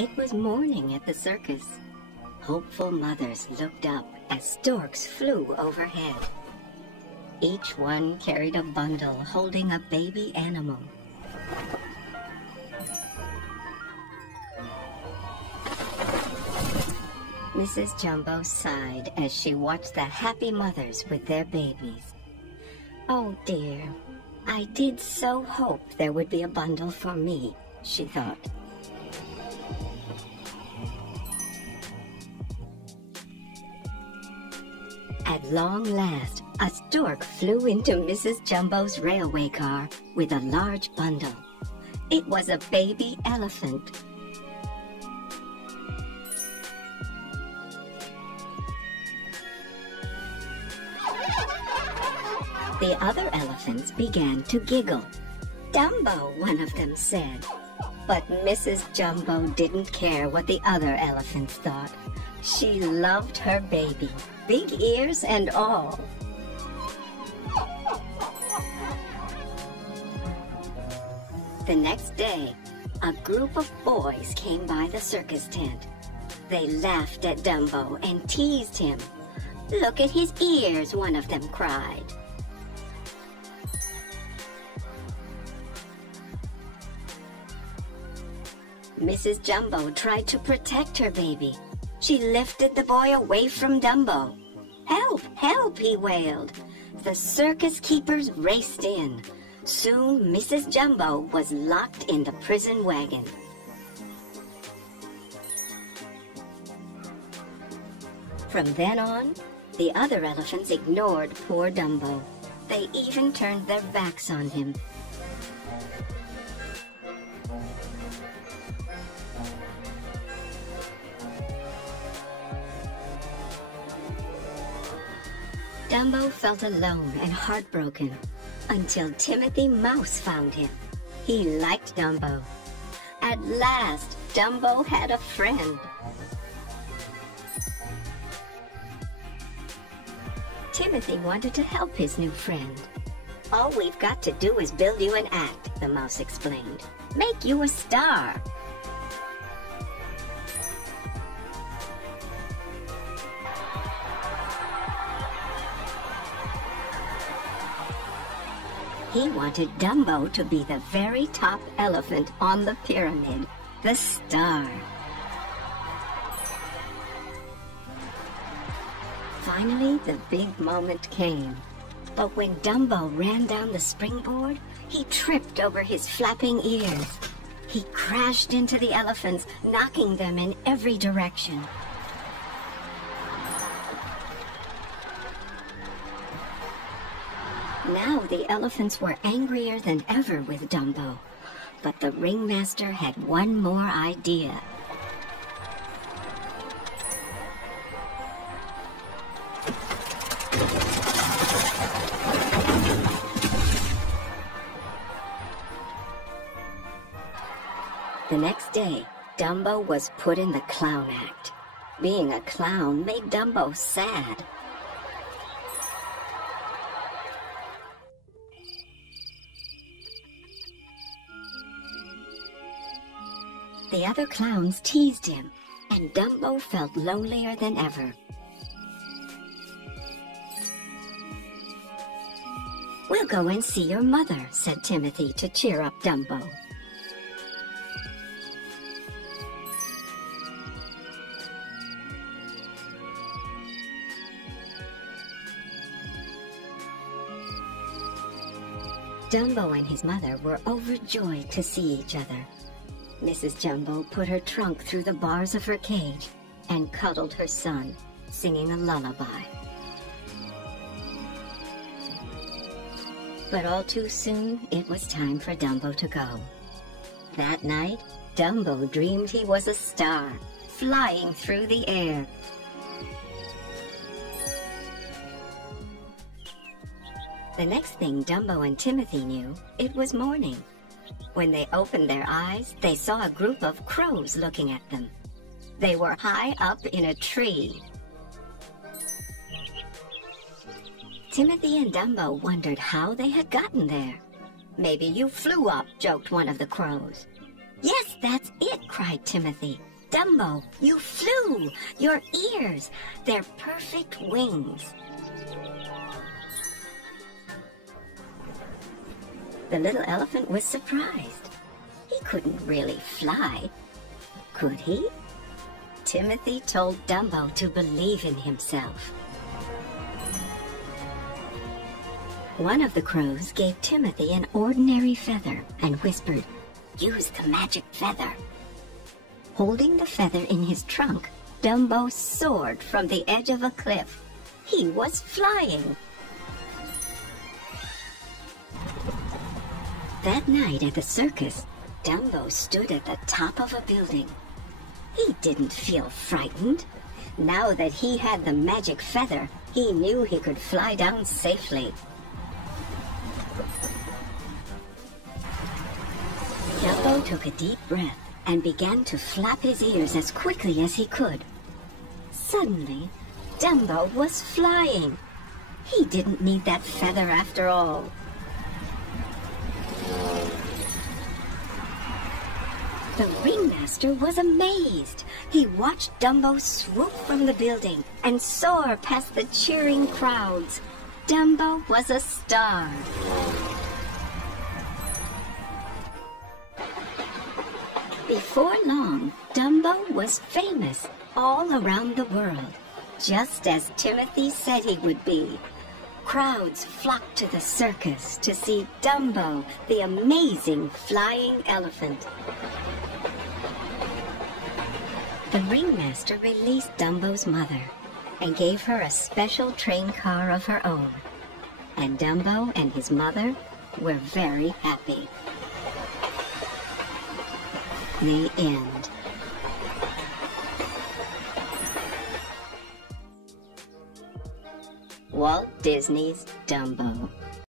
It was morning at the circus. Hopeful mothers looked up as storks flew overhead. Each one carried a bundle holding a baby animal. Mrs. Jumbo sighed as she watched the happy mothers with their babies. Oh dear, I did so hope there would be a bundle for me, she thought. At long last, a stork flew into Mrs. Jumbo's railway car with a large bundle. It was a baby elephant. The other elephants began to giggle. "Dumbo," one of them said. But Mrs. Jumbo didn't care what the other elephants thought. She loved her baby, big ears and all. The next day, a group of boys came by the circus tent. They laughed at Dumbo and teased him. "Look at his ears," one of them cried. Mrs. Jumbo tried to protect her baby. She lifted the boy away from Dumbo. "Help! Help!" he wailed. The circus keepers raced in. Soon Mrs. Jumbo was locked in the prison wagon. From then on, the other elephants ignored poor Dumbo. They even turned their backs on him. Dumbo felt alone and heartbroken until Timothy Mouse found him. He liked Dumbo. At last, Dumbo had a friend. Timothy wanted to help his new friend. "All we've got to do is build you an act," the mouse explained. "Make you a star." He wanted Dumbo to be the very top elephant on the pyramid, the star. Finally, the big moment came. But when Dumbo ran down the springboard, he tripped over his flapping ears. He crashed into the elephants, knocking them in every direction. Now the elephants were angrier than ever with Dumbo, but the ringmaster had one more idea. The next day, Dumbo was put in the clown act. Being a clown made Dumbo sad. The other clowns teased him, and Dumbo felt lonelier than ever. "We'll go and see your mother," said Timothy to cheer up Dumbo. Dumbo and his mother were overjoyed to see each other. Mrs. Jumbo put her trunk through the bars of her cage and cuddled her son, singing a lullaby. But all too soon, it was time for Dumbo to go. That night, Dumbo dreamed he was a star, flying through the air. The next thing Dumbo and Timothy knew, it was morning. When they opened their eyes, they saw a group of crows looking at them. They were high up in a tree. Timothy and Dumbo wondered how they had gotten there. "Maybe you flew up," joked one of the crows. "Yes, That's it, cried Timothy. Dumbo, you flew! Your ears! They're perfect wings. The little elephant was surprised. He couldn't really fly, could he? Timothy told Dumbo to believe in himself. One of the crows gave Timothy an ordinary feather and whispered, "Use the magic feather." Holding the feather in his trunk, Dumbo soared from the edge of a cliff. He was flying. That night at the circus, Dumbo stood at the top of a building. He didn't feel frightened. Now that he had the magic feather, he knew he could fly down safely. Dumbo took a deep breath and began to flap his ears as quickly as he could. Suddenly, Dumbo was flying. He didn't need that feather after all. The ringmaster was amazed. He watched Dumbo swoop from the building and soar past the cheering crowds. Dumbo was a star. Before long, Dumbo was famous all around the world, just as Timothy said he would be. Crowds flocked to the circus to see Dumbo, the amazing flying elephant. The ringmaster released Dumbo's mother and gave her a special train car of her own. And Dumbo and his mother were very happy. The end. Walt Disney's Dumbo.